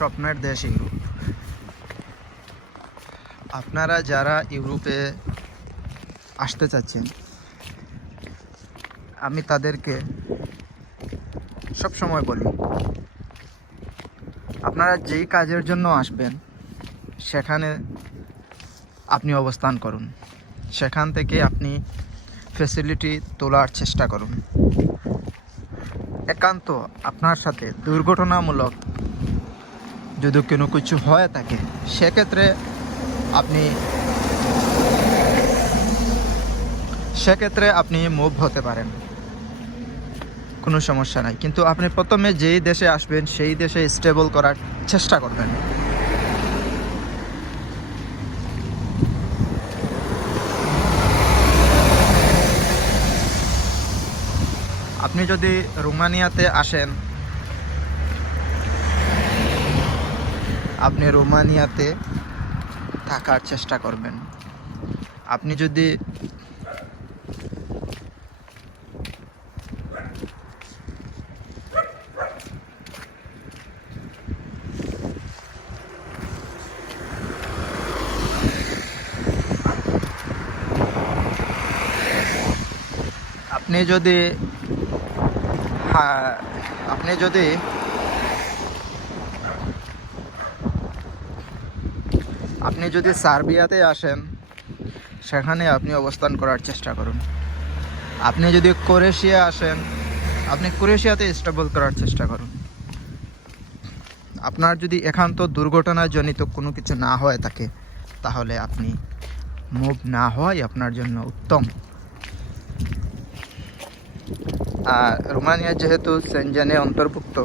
স্বপ্নের দেশ ইউরোপ। আপনারা যারা ইউরোপে আসতে চাচ্ছেন, আমি তাদেরকে সব সময় বলি, আপনারা যেই কাজের জন্য আসবেন সেখানে আপনি অবস্থান করুন, সেখান থেকে আপনি ফ্যাসিলিটি তোলার চেষ্টা করুন। একান্ত আপনার সাথে দুর্ঘটনামূলক যদি কোনো কিছু হয়ে থাকে সেক্ষেত্রে আপনি মুভ হতে পারেন, কোনো সমস্যা নাই। কিন্তু আপনি প্রথমে যেই দেশে আসবেন সেই দেশে স্টেবল করার চেষ্টা করবেন। আপনি যদি রোমানিয়াতে আসেন, আপনি রোমানিয়াতে থাকার চেষ্টা করবেন। আপনি যদি আপনি যদি সার্বিয়াতে আসেন, সেখানে আপনি অবস্থান করার চেষ্টা করুন। আপনি যদি ক্রোয়েশিয়া আসেন, আপনি ক্রোয়েশিয়াতে স্টেবল করার চেষ্টা করুন। আপনার যদি একান্ত দুর্ঘটনাজনিত কোনো কিছু না হয়ে থাকে তাহলে আপনি মুভ না হওয়াই আপনার জন্য উত্তম। আর রোমানিয়া যেহেতু সেনজেনে অন্তর্ভুক্ত,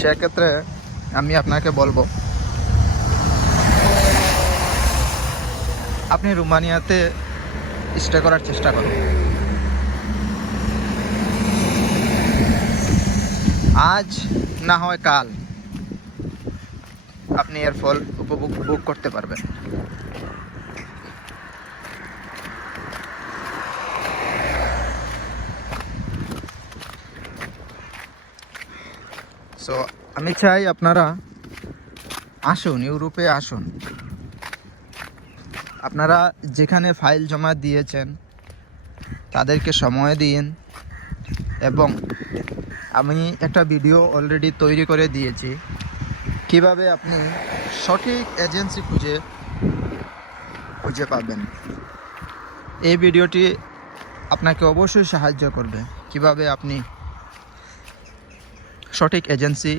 সেক্ষেত্রে আমি আপনাকে বলবো আপনি রোমানিয়াতে স্টে করার চেষ্টা করুন। আজ না হয় কাল আপনি এর ফল উপভোগ করতে পারবেন। সো আমি চাই আপনারা আসুন, ইউরোপে আসুন। আপনারা যেখানে ফাইল জমা দিয়েছেন তাদেরকে সময় দিন, এবং আমি একটা ভিডিও অলরেডি তৈরি করে দিয়েছি কিভাবে আপনি সঠিক এজেন্সি খুঁজে পাবেন। এই ভিডিওটি আপনাকে অবশ্যই সাহায্য করবে কিভাবে আপনি সঠিক এজেন্সি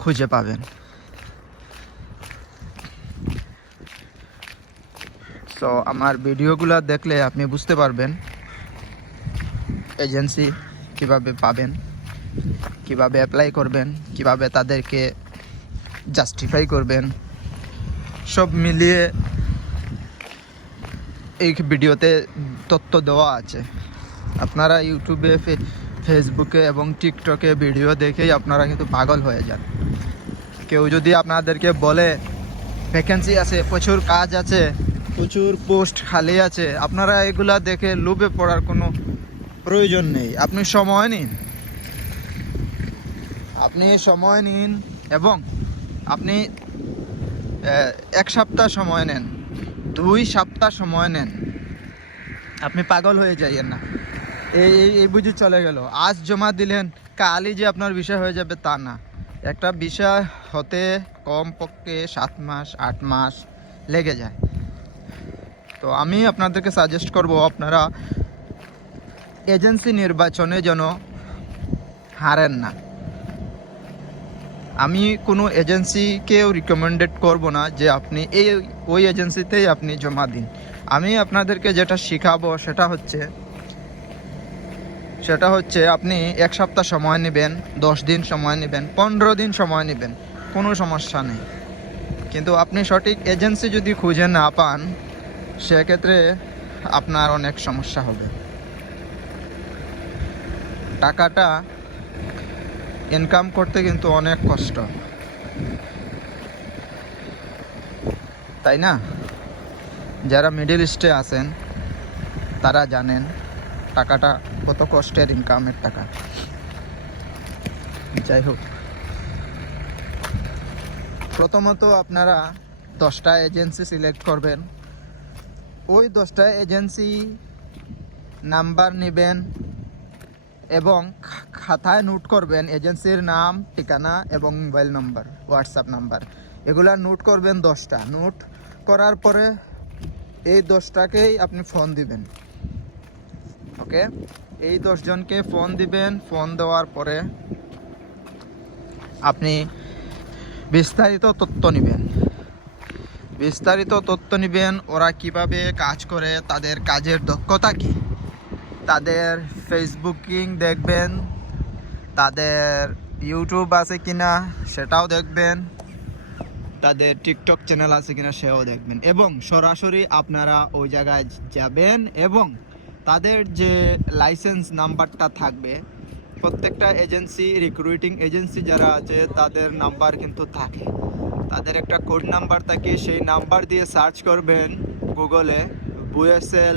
খুঁজে পাবেন। সো আমার ভিডিওগুলো দেখলে আপনি বুঝতে পারবেন এজেন্সি কিভাবে পাবেন, কিভাবে অ্যাপ্লাই করবেন, কিভাবে তাদেরকে জাস্টিফাই করবেন। সব মিলিয়ে এই ভিডিওতে তথ্য দেওয়া আছে। আপনারা ইউটিউবে, ফেসবুকে এবং টিকটকে ভিডিও দেখেই আপনারা কিন্তু পাগল হয়ে যান। কেউ যদি আপনাদেরকে বলে ভ্যাকেন্সি আছে, প্রচুর কাজ আছে, প্রচুর পোস্ট খালি আছে, আপনারা এগুলা দেখে লোভে পড়ার কোনো প্রয়োজন নেই। আপনি সময় নিন এবং আপনি 1 সপ্তাহ সময় নেন, 2 সপ্তাহ সময় নেন। আপনি পাগল হয়ে যাইয়েন না। এই বুঝি চলে গেল, আজ জমা দিলেন কালই যে আপনার বিষয় হয়ে যাবে তা না। একটা বিষয় হতে কমপক্ষে 7 মাস 8 মাস লেগে যায়। তো আমি আপনাদেরকে সাজেস্ট করব আপনারা এজেন্সি নির্বাচনে যেন হারেন না। আমি কোনো এজেন্সিকেও রিকমেন্ডেড করব না যে আপনি ওই এজেন্সিতেই আপনি জমা দিন। আমি আপনাদেরকে যেটা শেখাবো সেটা হচ্ছে আপনি 1 সপ্তাহ সময় নেবেন, 10 দিন সময় নেবেন, 15 দিন সময় নেবেন, কোনো সমস্যা নেই। কিন্তু আপনি সঠিক এজেন্সি যদি খুঁজে না পান সেক্ষেত্রে আপনার অনেক সমস্যা হবে। টাকাটা ইনকাম করতে কিন্তু অনেক কষ্ট, তাই না? যারা মিডল ইস্টে আছেন তারা জানেন টাকাটা কত কষ্টের ইনকামের টাকা। যাই হোক, প্রথমত আপনারা 10টা এজেন্সি সিলেক্ট করবেন। ওই 10টা এজেন্সি নাম্বার নেবেন এবং খাতায় নোট করবেন এজেন্সির নাম, ঠিকানা এবং মোবাইল নাম্বার, হোয়াটসঅ্যাপ নাম্বার, এগুলা নোট করবেন 10টা। নোট করার পরে এই 10টাকেই আপনি ফোন দিবেন। ওকে, এই 10 জনকে ফোন দিবেন। ফোন দেওয়ার পরে আপনি বিস্তারিত তথ্য নেবেন। ওরা কিভাবে কাজ করে, তাদের কাজের দক্ষতা কী, তাদের ফেসবুকিং দেখবেন, তাদের ইউটিউব আছে কিনা সেটাও দেখবেন, তাদের টিকটক চ্যানেল আছে কিনা সেও দেখবেন, এবং সরাসরি আপনারা ওই জায়গায় যাবেন এবং তাদের যে লাইসেন্স নাম্বারটা থাকবে, প্রত্যেকটা এজেন্সি, রিক্রুটিং এজেন্সি যারা আছে তাদের নাম্বার কিন্তু থাকে, তাদের একটা কোড নাম্বার থাকে। সেই নাম্বার দিয়ে সার্চ করবেন গুগলে, বুয়েসেল,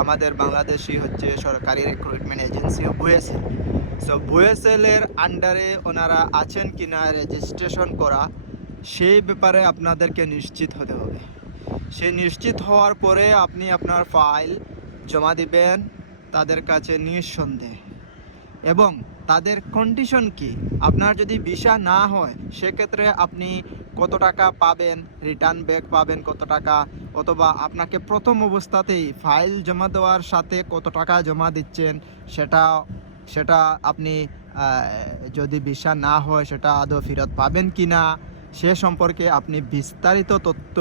আমাদের বাংলাদেশি হচ্ছে সরকারি রিক্রুটমেন্ট এজেন্সি বুয়েসেল। সো বুয়েসেলের আন্ডারে ওনারা আছেন কিনা রেজিস্ট্রেশন করা, সেই ব্যাপারে আপনাদেরকে নিশ্চিত হতে হবে। সে নিশ্চিত হওয়ার পরে আপনি আপনার ফাইল জমা দিবেন তাদের কাছে নিঃসন্দেহে। এবং তাদের কন্ডিশন কি, আপনার যদি ভিসা না হয় সেক্ষেত্রে আপনি কত টাকা পাবেন, রিটার্ন ব্যাক পাবেন কত টাকা, অথবা আপনাকে প্রথম অবস্থাতেই ফাইল জমা দেওয়ার সাথে কত টাকা জমা দিচ্ছেন সেটা আপনি যদি ভিসা না হয় সেটা আদৌ ফেরত পাবেন কি না, সে সম্পর্কে আপনি বিস্তারিত তথ্য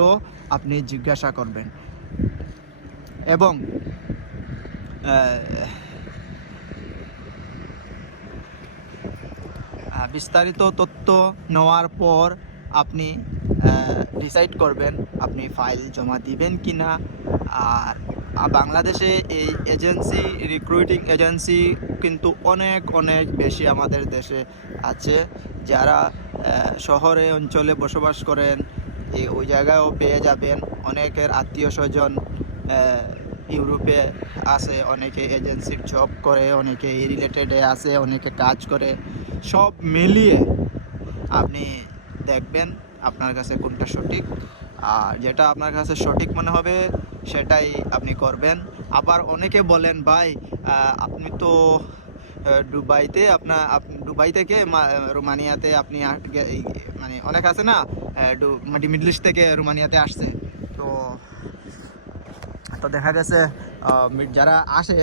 আপনি জিজ্ঞাসা করবেন। এবং বিস্তারিত তথ্য নেওয়ার পর আপনি ডিসাইড করবেন আপনি ফাইল জমা দিবেন কি না। আর বাংলাদেশে এই এজেন্সি, রিক্রুটিং এজেন্সি কিন্তু অনেক বেশি আমাদের দেশে আছে। যারা শহরে অঞ্চলে বসবাস করেন ওই জায়গায়ও পেয়ে যাবেন। অনেকের আত্মীয় স্বজন ইউরোপে আছে, অনেকে এজেন্সির জব করে, অনেকে এই রিলেটেডে আছে, অনেকে কাজ করে। সব মিলিয়ে আপনি দেখবেন আপনার কাছে কোনটা সঠিক, আর যেটা আপনার কাছে সঠিক মনে হবে সেটাই আপনি করবেন। আবার অনেকে বলেন, ভাই আপনি তো দুবাইতে, দুবাই থেকে রোমানিয়াতে আপনি মানে অনেক আছে না মিডল ইস্ট থেকে রোমানিয়াতে আসছে, তো দেখা গেছে যারা আসে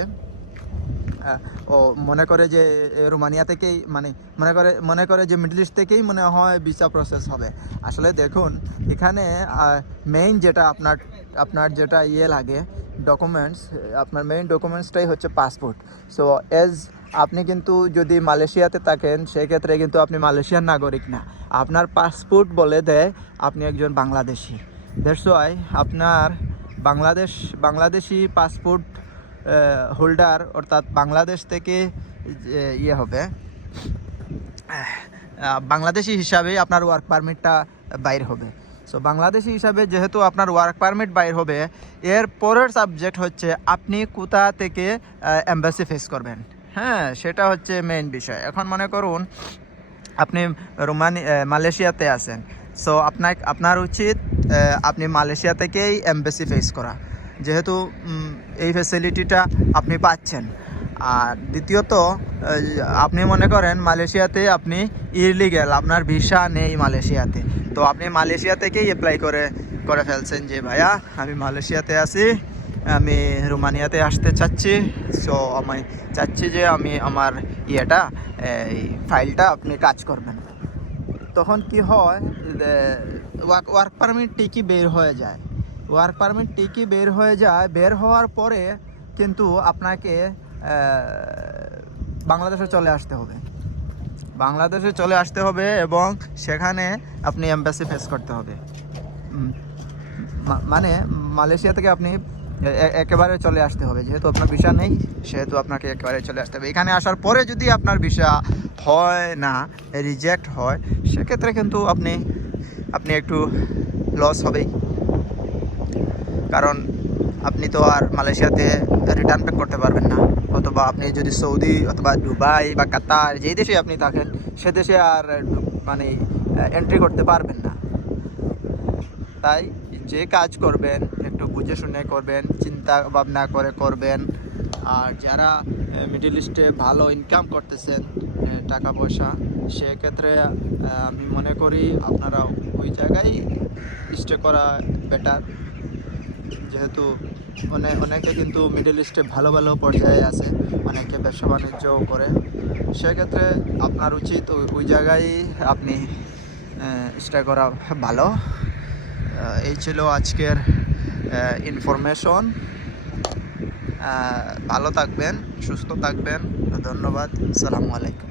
ও মনে করে যে রোমানিয়া থেকেই, মানে মনে করে যে মিডল ইস্ট থেকেই মনে হয় ভিসা প্রসেস হবে। আসলে দেখুন, এখানে মেইন যেটা আপনার যেটা লাগে ডকুমেন্টস, আপনার মেইন ডকুমেন্টসটাই হচ্ছে পাসপোর্ট। সো আপনি কিন্তু যদি মালয়েশিয়াতে থাকেন সেক্ষেত্রে কিন্তু আপনি মালয়েশিয়ার নাগরিক না, আপনার পাসপোর্ট বলে দেয় আপনি একজন বাংলাদেশি। দ্যাটস ওয়াই আপনার বাংলাদেশি পাসপোর্ট হোল্ডার, অর্থাৎ বাংলাদেশ থেকে হবে, বাংলাদেশি হিসাবে আপনার ওয়ার্ক পারমিটটা বাইর হবে। সো বাংলাদেশি হিসাবে যেহেতু আপনার ওয়ার্ক পারমিট বাইর হবে, এর পরের সাবজেক্ট হচ্ছে আপনি কোথা থেকে এম্বাসি ফেস করবেন। হ্যাঁ, সেটা হচ্ছে মেইন বিষয়। এখন মনে করুন আপনি মালয়েশিয়াতে আছেন, সো আপনার উচিত আপনি মালয়েশিয়া থেকেই এম্বাসি ফেস করা, যেহেতু এই ফ্যাসিলিটিটা আপনি পাচ্ছেন। আর দ্বিতীয়ত, আপনি মনে করেন মালয়েশিয়াতে আপনি ইলিগ্যাল, আপনার ভিসা নেই মালয়েশিয়াতে, তো আপনি মালয়েশিয়া থেকেই অ্যাপ্লাই করে ফেলছেন যে ভাইয়া আমি মালয়েশিয়াতে আছি, আমি রোমানিয়াতে আসতে চাচ্ছি, সো আমি চাচ্ছি যে আমি আমার এই ফাইলটা আপনি কাজ করবেন। তখন কি হয়, ওয়ার্ক পারমিট ঠিকই বের হয়ে যায়। ওয়ার্ক পারমিট ঠিকই বের হওয়ার পরে কিন্তু আপনাকে বাংলাদেশে চলে আসতে হবে এবং সেখানে আপনি এম্বাসি ফেস করতে হবে। মানে মালয়েশিয়া থেকে আপনি একেবারে চলে আসতে হবে, যেহেতু আপনার ভিসা নেই সেহেতু আপনাকে একেবারে চলে আসতে হবে। এখানে আসার পরে যদি আপনার ভিসা হয় না, রিজেক্ট হয়, সেক্ষেত্রে কিন্তু আপনি একটু লস হবেই, কারণ আপনি তো আর মালয়েশিয়াতে রিটার্ন ব্যাক করতে পারবেন না, অথবা আপনি যদি সৌদি অথবা দুবাই বা কাতার যেই দেশে আপনি থাকেন সে দেশে আর মানে এন্ট্রি করতে পারবেন না। তাই যে কাজ করবেন একটু বুঝে শুনে করবেন, চিন্তা ভাবনা করে করবেন। আর যারা মিডল ইস্টে ভালো ইনকাম করতেছেন টাকা পয়সা, সেক্ষেত্রে আমি মনে করি আপনারা ওই জায়গায় স্টে করা বেটার। যেহেতু অনেকে কিন্তু মিডল ইস্টে ভালো ভালো পর্যায়ে আছে, অনেকে ব্যবসা বাণিজ্যও করে। সেক্ষেত্রে আপনার উচিত ওই জায়গায় আপনি স্টে করা ভালো। এই ছিল আজকের ইনফরমেশন। ভালো থাকবেন, সুস্থ থাকবেন। ধন্যবাদ। আসসালামু আলাইকুম।